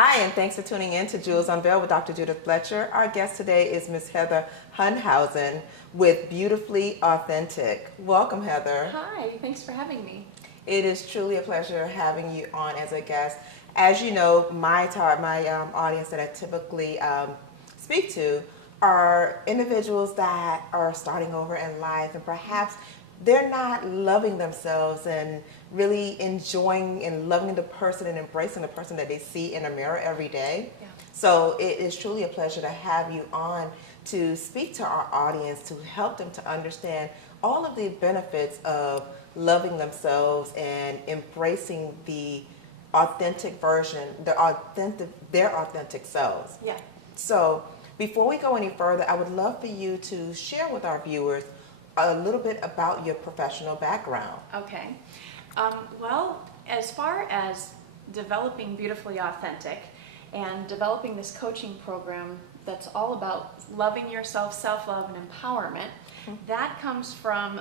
Hi, and thanks for tuning in to Jules Unveiled with Dr. Judith Fletcher. Our guest today is Miss Heather Hundhausen with Beautifully Authentic. Welcome, Heather. Hi, thanks for having me. It is truly a pleasure having you on as a guest. As you know, my audience that I typically speak to are individuals that are starting over in life, and perhaps they're not loving themselves and really enjoying and loving the person and embracing the person that they see in a mirror every day. Yeah. So it is truly a pleasure to have you on to speak to our audience, to help them to understand all of the benefits of loving themselves and embracing the authentic version, their authentic selves. Yeah. So before we go any further, I would love for you to share with our viewers a little bit about your professional background. Okay. Well, as far as developing Beautifully Authentic and developing this coaching program that's all about loving yourself, self-love, and empowerment, that comes from,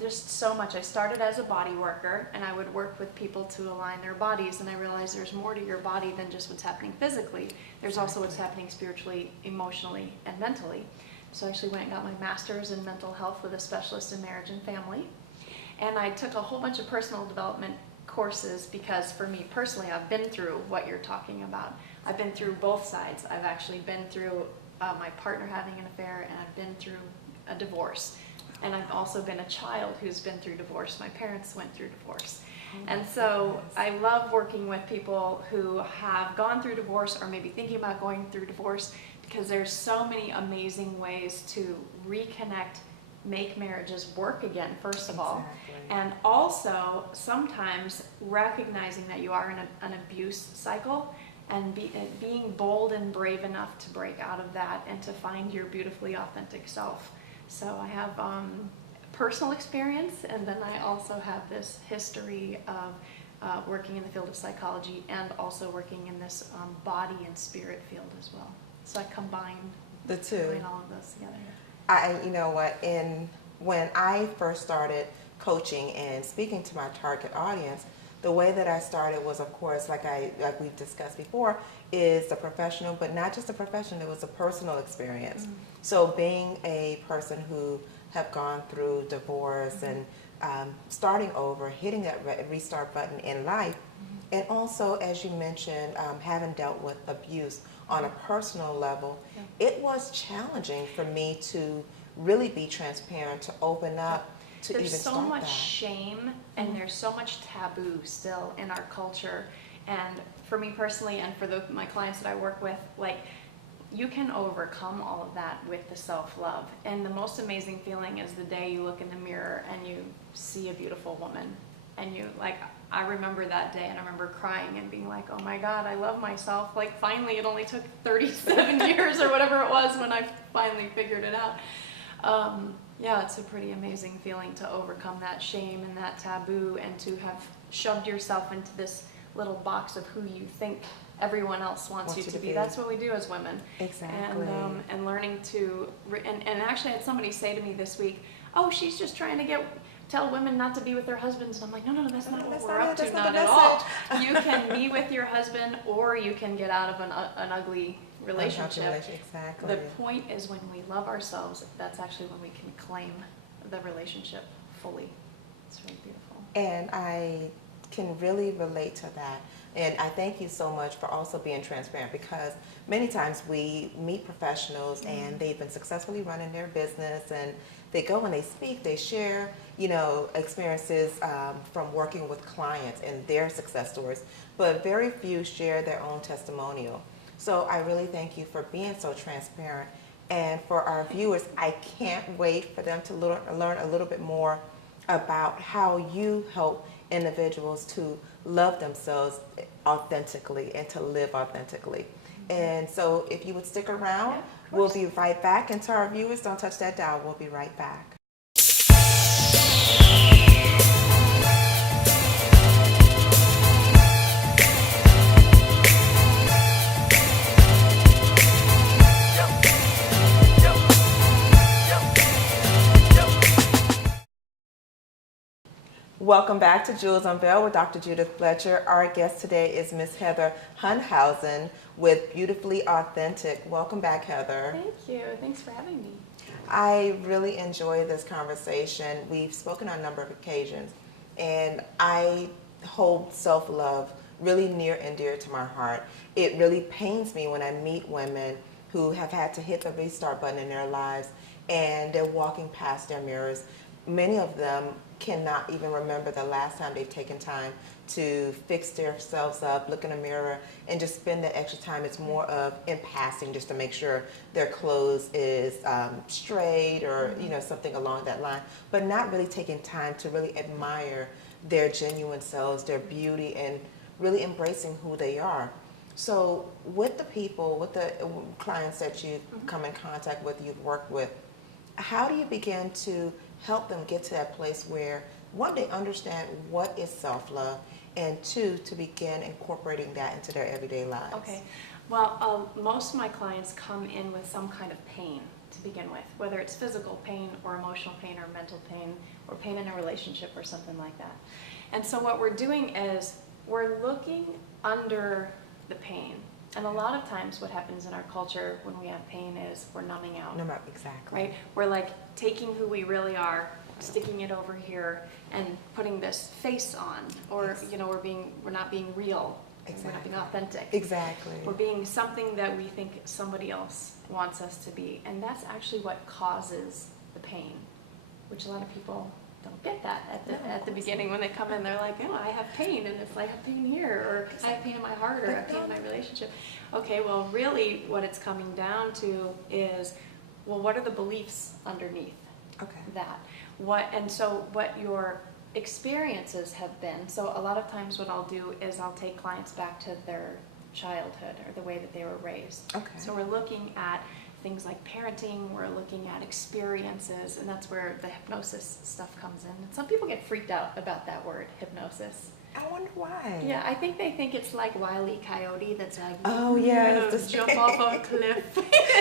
just so much. I started as a body worker, and I would work with people to align their bodies, and I realized there's more to your body than just what's happening physically. There's also what's happening spiritually, emotionally, and mentally. So I actually went and got my master's in mental health with a specialist in marriage and family. And I took a whole bunch of personal development courses because for me personally, I've been through what you're talking about. I've been through both sides. I've actually been through my partner having an affair, and I've been through a divorce. And I've also been a child who's been through divorce. My parents went through divorce. And so I love working with people who have gone through divorce or maybe thinking about going through divorce, because there's so many amazing ways to reconnect, make marriages work again, first of all. And also sometimes recognizing that you are in an abuse cycle and being bold and brave enough to break out of that and to find your beautifully authentic self. So I have personal experience, and then I also have this history of working in the field of psychology and also working in this body and spirit field as well. So I combine The two. all of those together. When I first started coaching and speaking to my target audience, the way that I started was, of course, like we've discussed before, is the professional, but not just a professional, it was a personal experience. Mm-hmm. So being a person who have gone through divorce Mm-hmm. and starting over, hitting that restart button in life, Mm-hmm. and also, as you mentioned, having dealt with abuse on a personal level, Yeah. it was challenging for me to really be transparent, to open up, to There's even so start much that. shame, and there's so much taboo still in our culture. And for me personally, and for my clients that I work with, you can overcome all of that with the self-love. And the most amazing feeling is the day you look in the mirror and you see a beautiful woman. And I remember that day, and I remember crying and being like, oh my God, I love myself. Finally, it only took 37 years or whatever it was when I finally figured it out. Yeah, it's a pretty amazing feeling to overcome that shame and that taboo, and to have shoved yourself into this little box of who you think everyone else wants you to be. That's what we do as women. Exactly. And learning to, and actually I had somebody say to me this week, oh, she's just trying to tell women not to be with their husbands. And I'm like, no, that's not what we're up to, not at all. You can be with your husband, or you can get out of an ugly relationship. Exactly. The point is, when we love ourselves, that's actually when we can claim the relationship fully. It's really beautiful. And I can really relate to that. And I thank you so much for also being transparent, because many times we meet professionals Mm-hmm. and they've been successfully running their business, and they go and they speak, they share, experiences from working with clients and their success stories, but very few share their own testimonial. So I really thank you for being so transparent. And for our viewers, I can't wait for them to learn a little bit more about how you help individuals to love themselves authentically and to live authentically. And so if you would stick around, we'll be right back. And to our viewers, don't touch that dial. We'll be right back. Welcome back to Jewels Unveiled with Dr. Judith Fletcher. Our guest today is Miss Heather Hundhausen with Beautifully Authentic. Welcome back, Heather. Thank you. Thanks for having me. I really enjoy this conversation. We've spoken on a number of occasions, and I hold self-love really near and dear to my heart. It really pains me when I meet women who have had to hit the restart button in their lives and they're walking past their mirrors. Many of them cannot even remember the last time they've taken time to fix themselves up, look in a mirror, and just spend that extra time. It's more of in passing, just to make sure their clothes is straight or something along that line, but not really taking time to really admire their genuine selves, their beauty, and really embracing who they are. So with the people, with the clients that you've come in contact with, you've worked with, how do you begin to help them get to that place where, one, they understand what is self-love, and two, to begin incorporating that into their everyday lives? Okay. Well, most of my clients come in with some kind of pain to begin with, whether it's physical pain or emotional pain or mental pain or pain in a relationship or something like that. And so what we're doing is we're looking under the pain. And a lot of times what happens in our culture when we have pain is we're numbing out. No, exactly. Right? We're like taking who we really are, sticking it over here, and putting this face on. Or, Yes. we're not being real. Exactly. We're not being authentic. Exactly. We're being something that we think somebody else wants us to be. And that's actually what causes the pain, which a lot of people don't get that at the beginning when they come in. They're like, oh, I have pain, and it's like, I have pain here, or I have pain in my heart, or I have pain in my relationship. Okay, well, really what it's coming down to is, well, what are the beliefs underneath that? And so what your experiences have been. So a lot of times what I'll do is I'll take clients back to their childhood or the way that they were raised. Okay. So we're looking at things like parenting, we're looking at experiences, and that's where the hypnosis stuff comes in. And some people get freaked out about that word, hypnosis. I wonder why. Yeah, I think they think it's like Wile E. Coyote that's like, oh yeah, jump off a cliff.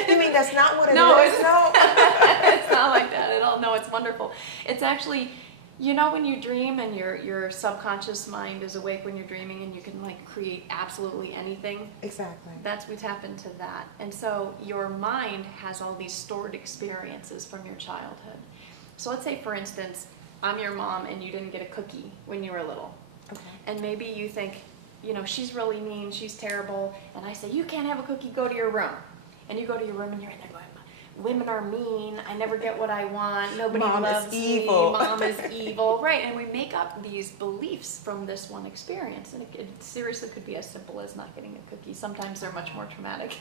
You mean that's not what it No, is? No, it's not like that at all. No, it's wonderful. It's actually, when you dream and your subconscious mind is awake when you're dreaming and you can like create absolutely anything. exactly. We tap into that. And so your mind has all these stored experiences from your childhood. So let's say, for instance, I'm your mom and you didn't get a cookie when you were little. Okay. And maybe you think, she's really mean, she's terrible. And I say, you can't have a cookie, go to your room. And you go to your room and you're in there going, women are mean, I never get what I want, nobody loves me, mom is evil. Right, and we make up these beliefs from this one experience. And it seriously could be as simple as not getting a cookie. Sometimes they're much more traumatic,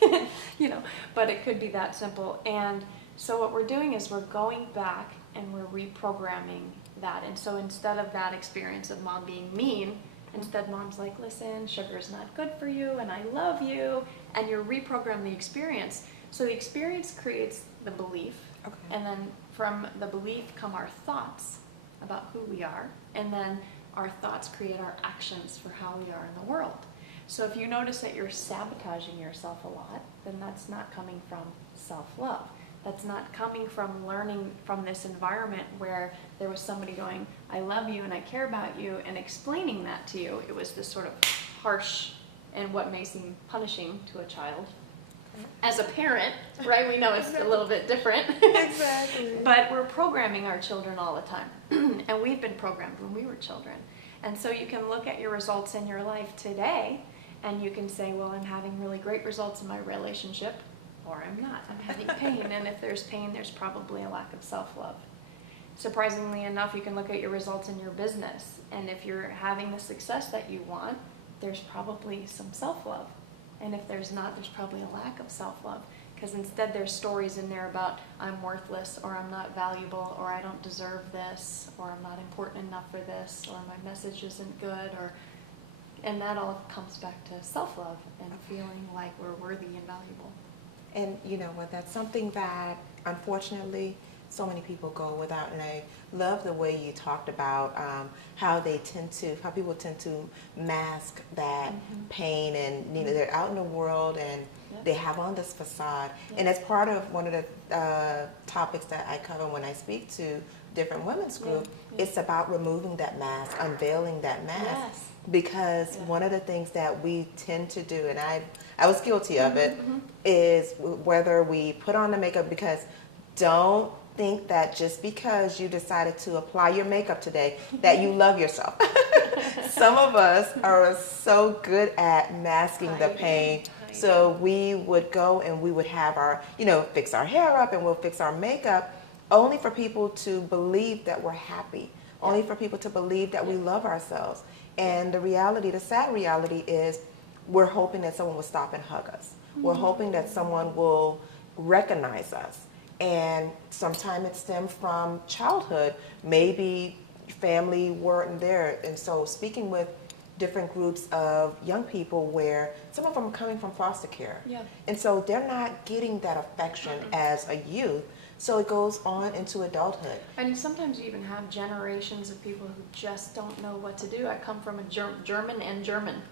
but it could be that simple. And so what we're doing is we're going back and we're reprogramming that. And so instead of that experience of mom being mean, instead mom's like, listen, sugar's not good for you, and I love you, and you're reprogramming the experience. So the experience creates the belief, and then from the belief come our thoughts about who we are, and then our thoughts create our actions for how we are in the world. So if you notice that you're sabotaging yourself a lot, then that's not coming from self-love. That's not coming from learning from this environment where there was somebody going, I love you and I care about you, and explaining that to you. It was this sort of harsh and what may seem punishing to a child. As a parent, right, we know it's a little bit different. Exactly. But we're programming our children all the time. And we've been programmed when we were children. And so you can look at your results in your life today, and you can say, well, I'm having really great results in my relationship, or I'm not. I'm having pain. And if there's pain, there's probably a lack of self-love. Surprisingly enough, you can look at your results in your business. And if you're having the success that you want, there's probably some self-love. And if there's not, there's probably a lack of self-love. Because instead there's stories in there about I'm worthless, or I'm not valuable, or I don't deserve this, or I'm not important enough for this, or my message isn't good, and that all comes back to self-love and feeling like we're worthy and valuable. And you know what, that's something that unfortunately so many people go without, and I love the way you talked about how people tend to mask that pain, and they're out in the world and they have on this facade, and that's part of one of the topics that I cover when I speak to different women's group, Yeah. it's about removing that mask, unveiling that mask. Yes. Because Yeah. one of the things that we tend to do, and I was guilty of it, Mm-hmm. is whether we put on the makeup, because don't think that just because you decided to apply your makeup today that you love yourself. Some of us are so good at masking the pain. So we would go and we would have our, fix our hair up and we'll fix our makeup only for people to believe that we're happy, only for people to believe that we love ourselves. And the sad reality is we're hoping that someone will stop and hug us. We're hoping that someone will recognize us. And sometimes it stems from childhood. Maybe family weren't there. And so speaking with different groups of young people where some of them are coming from foster care. Yeah. And so they're not getting that affection as a youth. So it goes on into adulthood. And sometimes you even have generations of people who just don't know what to do. I come from a German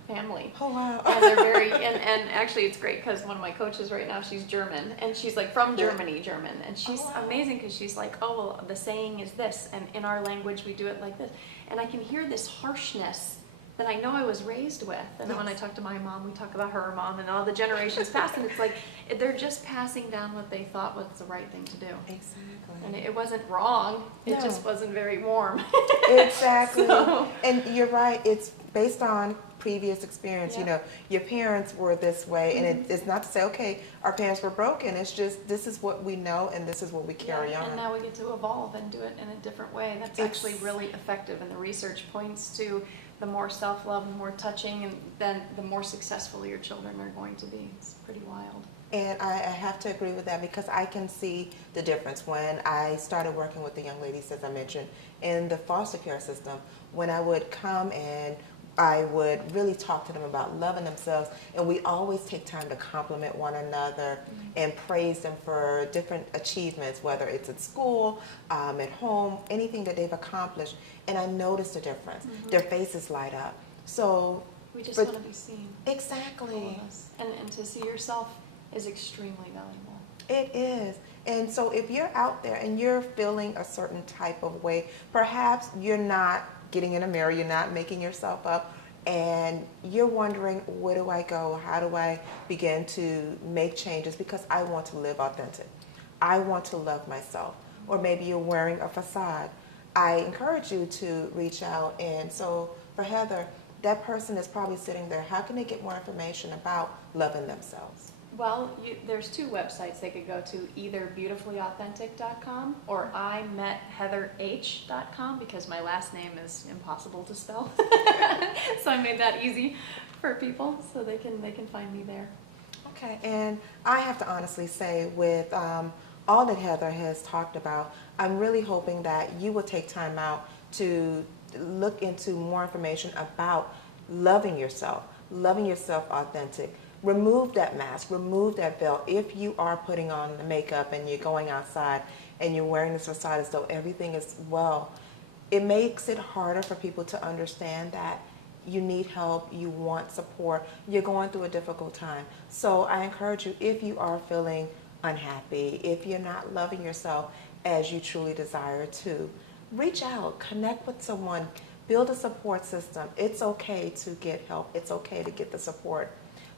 family. Oh, wow. And they're very, and actually it's great because one of my coaches right now, she's German, and she's like from Germany, German. And she's amazing because she's like, oh, well, the saying is this, and in our language we do it like this. And I can hear this harshness that I know I was raised with. And then when I talk to my mom, we talk about her mom and all the generations past, and it's like they're just passing down what they thought was the right thing to do. Exactly. And it wasn't wrong, it No. just wasn't very warm. Exactly. So- And you're right, it's based on previous experience. Yeah. Your parents were this way, and it's not to say, okay, our parents were broken. It's just, this is what we know and this is what we carry on. And now we get to evolve and do it in a different way. That's actually really effective, and the research points to the more self-love, the more touching, and then the more successful your children are going to be. It's pretty wild. And I have to agree with that, because I can see the difference. When I started working with the young ladies, as I mentioned, in the foster care system, when I would come and I would really talk to them about loving themselves, and we always take time to compliment one another and praise them for different achievements, whether it's at school, at home, anything that they've accomplished. And I noticed a difference. Their faces light up. So We just want to be seen. Exactly. All of us. And to see yourself is extremely valuable. It is. And so if you're out there and you're feeling a certain type of way, perhaps you're not getting in a mirror, you're not making yourself up, and you're wondering, where do I go? How do I begin to make changes? Because I want to live authentic. I want to love myself. Or maybe you're wearing a facade. I encourage you to reach out. And so for Heather, that person is probably sitting there. How can they get more information about loving themselves? Well, there's two websites they could go to, either beautifulyauthentic.com or imetheatherh.com, because my last name is impossible to spell. So I made that easy for people so they can find me there. Okay, and I have to honestly say, with all that Heather has talked about, I'm really hoping that you will take time out to look into more information about loving yourself authentic. Remove that mask, remove that veil. If you are putting on the makeup and you're going outside and you're wearing this facade as though everything is well, it makes it harder for people to understand that you need help, you want support, you're going through a difficult time. So I encourage you, if you are feeling unhappy, if you're not loving yourself as you truly desire to, reach out, connect with someone, build a support system. It's okay to get help. It's okay to get the support.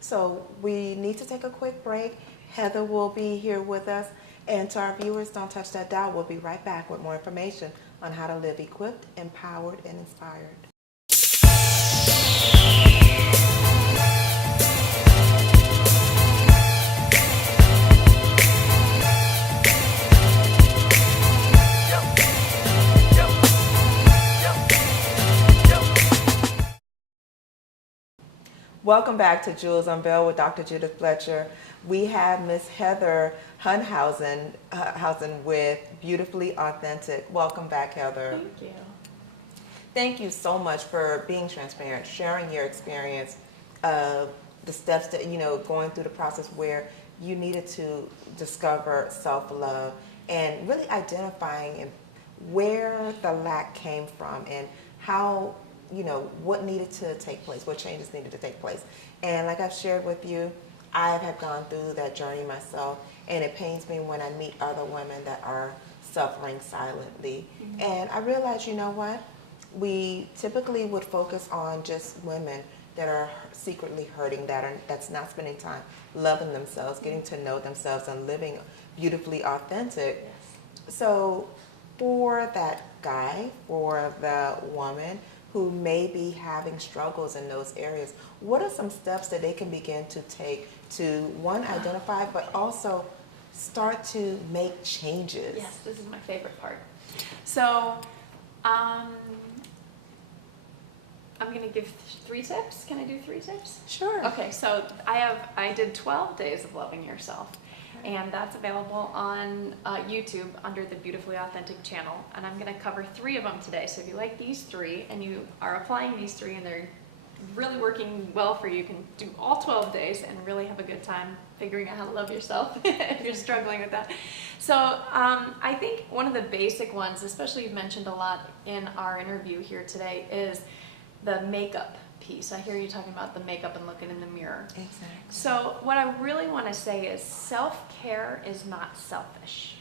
So we need to take a quick break. Heather will be here with us. And to our viewers, don't touch that dial. We'll be right back with more information on how to live equipped, empowered, and inspired. Welcome back to Jewels Unveiled with Dr. Judith Fletcher. We have Miss Heather Hundhausen with Beautifully Authentic. Welcome back, Heather. Thank you. Thank you so much for being transparent, sharing your experience of the steps that, going through the process where you needed to discover self-love and really identifying where the lack came from and how, what needed to take place, what changes needed to take place. And like I've shared with you, I have gone through that journey myself, and it pains me when I meet other women that are suffering silently. Mm-hmm. And I realized, you know what? We typically would focus on just women that are secretly hurting, that's not spending time loving themselves, getting to know themselves, and living beautifully authentic. Yes. So for that guy, for the woman who may be having struggles in those areas, what are some steps that they can begin to take to, one, identify, but also start to make changes? Yes, this is my favorite part. So, I'm going to give 3 tips. Can I do 3 tips? Sure. Okay, so I did 12 days of loving yourself, and that's available on YouTube under the Beautifully Authentic channel. And I'm going to cover 3 of them today. So if you like these 3 and you are applying these 3 and they're really working well for you, you can do all 12 days and really have a good time figuring out how to love yourself if you're struggling with that. So I think one of the basic ones, especially you've mentioned a lot in our interview here today, is the makeup piece. I hear you talking about the makeup and looking in the mirror. Exactly. So what I really want to say is self-care is not selfish.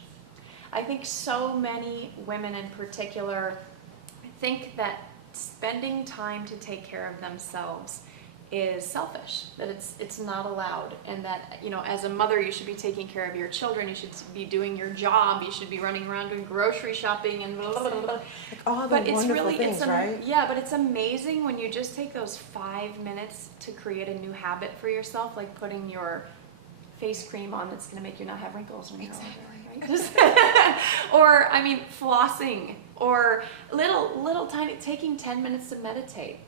I think so many women in particular think that spending time to take care of themselves is selfish, that it's not allowed, and that, you know, as a mother you should be taking care of your children, you should be doing your job, you should be running around doing grocery shopping and blah, blah, blah, blah. Like all the But it's wonderful really, things, right? yeah, but it's amazing when you just take those 5 minutes to create a new habit for yourself, like putting your face cream on that's going to make you not have wrinkles when you're older, right? Or, I mean, flossing, or little tiny, taking 10 minutes to meditate,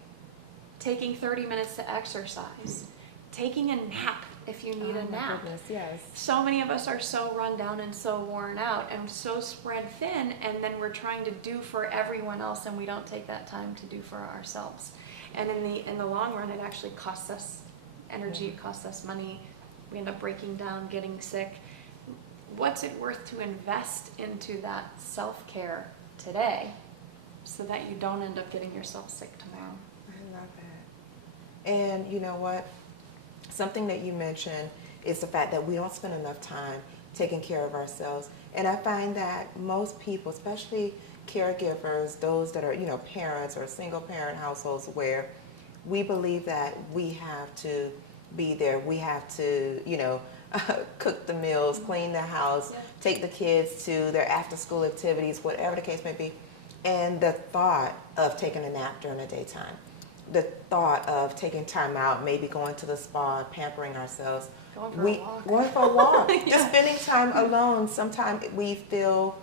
taking 30 minutes to exercise, taking a nap if you need a nap. Goodness, yes. So many of us are so run down and so worn out and so spread thin, and then we're trying to do for everyone else, and we don't take that time to do for ourselves. And in the long run, it actually costs us energy, it costs us money. We end up breaking down, getting sick. What's it worth to invest into that self-care today so that you don't end up getting yourself sick tomorrow? I love that. And you know what? Something that you mentioned is the fact that we don't spend enough time taking care of ourselves. And I find that most people, especially caregivers, those that are, you know, parents or single parent households, where we believe that we have to be there, we have to, you know, cook the meals, clean the house, take the kids to their after school activities, whatever the case may be. And the thought of taking a nap during the daytime, the thought of taking time out, maybe going to the spa, pampering ourselves. Going for a walk. Going for a walk. Yeah. Just spending time alone. Sometimes we feel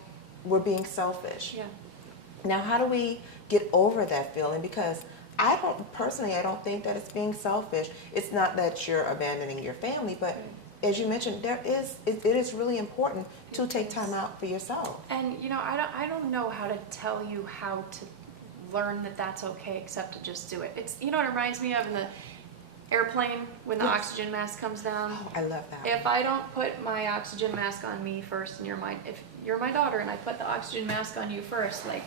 we're being selfish. Yeah. Now, how do we get over that feeling? Because I don't think that it's being selfish. It's not that you're abandoning your family, but as you mentioned, it is really important to take time out for yourself. And you know, I don't know how to tell you how to learn that that's okay, except to just do it. It's, you know what it reminds me of in the airplane when the oxygen mask comes down? Oh, I love that. If I don't put my oxygen mask on me first, and if you're my daughter and I put the oxygen mask on you first, like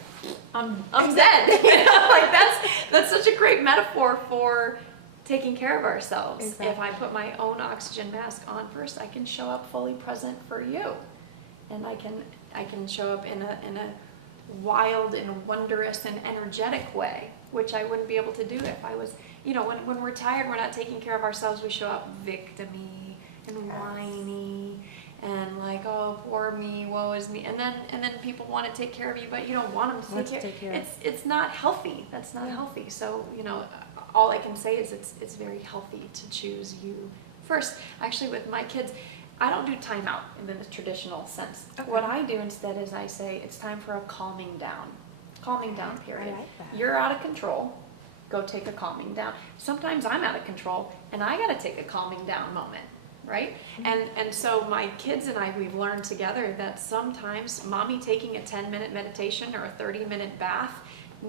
I'm dead. You know, like that's such a great metaphor for taking care of ourselves. Exactly. If I put my own oxygen mask on first, I can show up fully present for you, and I can show up in a wild and wondrous and energetic way, which I wouldn't be able to do if I was, you know, when we're tired, we're not taking care of ourselves, we show up victim-y and whiny and like, oh, poor me, woe is me, and then people want to take care of you, but you don't want them to take care. It's not healthy. That's not healthy. So, you know, all I can say is it's very healthy to choose you first. Actually, with my kids, I don't do timeout in the traditional sense. Okay. What I do instead is I say it's time for a calming down period. I like that. You're out of control. Go take a calming down. Sometimes I'm out of control and I got to take a calming down moment, right? Mm-hmm. And so my kids and I, we've learned together that sometimes mommy taking a 10-minute meditation or a 30-minute bath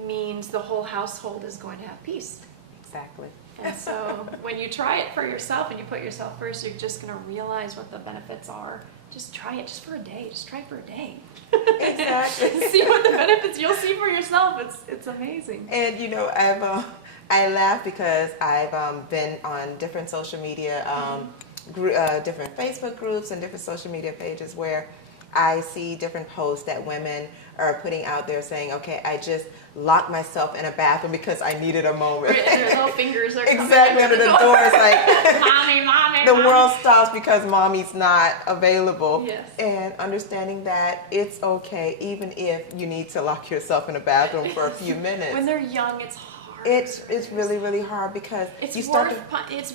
means the whole household is going to have peace. Exactly. And so when you try it for yourself and you put yourself first, you're just going to realize what the benefits are. Just try it just for a day. Just try it for a day. Exactly. See what the benefits you'll see for yourself. It's amazing. And you know, I laugh because I've been on different social media, different Facebook groups and different social media pages where I see different posts that women are putting out there saying, okay, I just locked myself in a bathroom because I needed a moment. Right, and their little fingers are exactly under the door. It's like mommy, the mommy. world stops because mommy's not available. Yes. And understanding that it's okay, even if you need to lock yourself in a bathroom for a few minutes. When they're young, it's hard. It's really, really hard because it's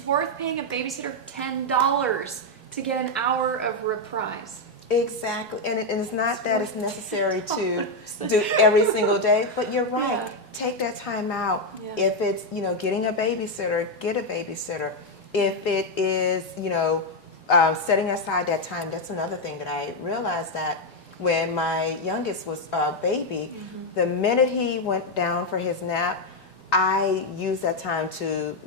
worth paying a babysitter $10 to get an hour of reprise. Exactly, and it's not that it's necessary to do every single day, but you're right. Yeah. Take that time out. Yeah. If it's, getting a babysitter, get a babysitter. If it is, setting aside that time, that's another thing that I realized that when my youngest was a baby, the minute he went down for his nap, I used that time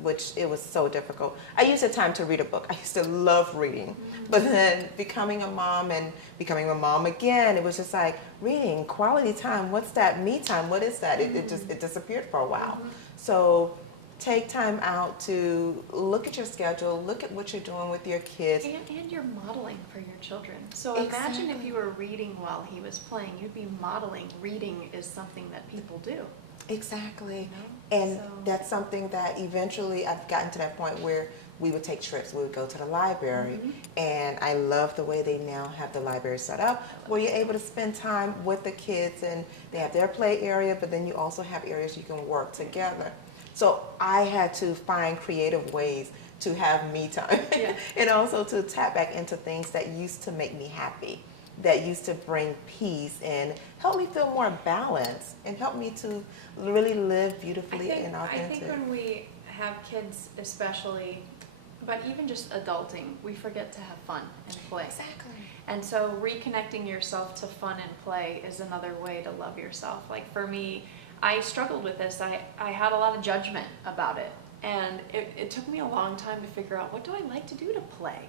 which it was so difficult. I used that time to read a book. I used to love reading. But then becoming a mom and becoming a mom again, it was just like reading, quality time. What's that me time? What is that? It disappeared for a while. So take time out to look at your schedule, look at what you're doing with your kids. And you're modeling for your children. So imagine if you were reading while he was playing, you'd be modeling. Reading is something that people do. Exactly. And that's something that eventually I've gotten to that point where we would take trips. We would go to the library. And I love the way they now have the library set up where you're able to spend time with the kids and they have their play area, but then you also have areas you can work together. So I had to find creative ways to have me time and also to tap back into things that used to make me happy, that used to bring peace and help me feel more balanced and help me to really live beautifully and authentic. I think when we have kids especially, but even just adulting, we forget to have fun and play. Exactly. And so reconnecting yourself to fun and play is another way to love yourself. Like for me, I struggled with this. I had a lot of judgment about it. And it took me a long time to figure out, what do I like to do to play?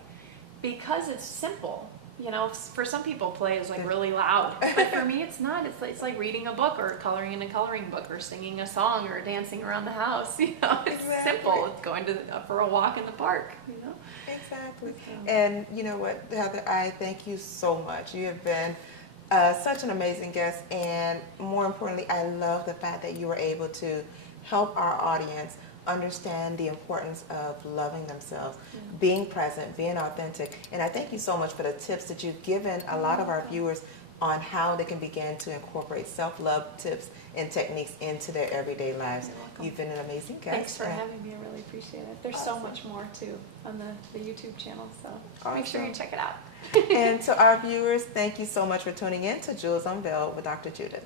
Because it's simple. For some people, play is like really loud, but for me, it's not. It's like reading a book or coloring in a coloring book or singing a song or dancing around the house. It's simple. It's going for a walk in the park. Exactly. And you know what, Heather, I thank you so much. You have been such an amazing guest, and more importantly, I love the fact that you were able to help our audience understand the importance of loving themselves, being present, being authentic. And I thank you so much for the tips that you've given a lot of our viewers on how they can begin to incorporate self-love tips and techniques into their everyday lives. You've been an amazing guest. Thanks for having me. I really appreciate it. There's so much more too on the YouTube channel, so make sure you check it out. And to our viewers, thank you so much for tuning in to Jewels Unveiled with Dr. Judith.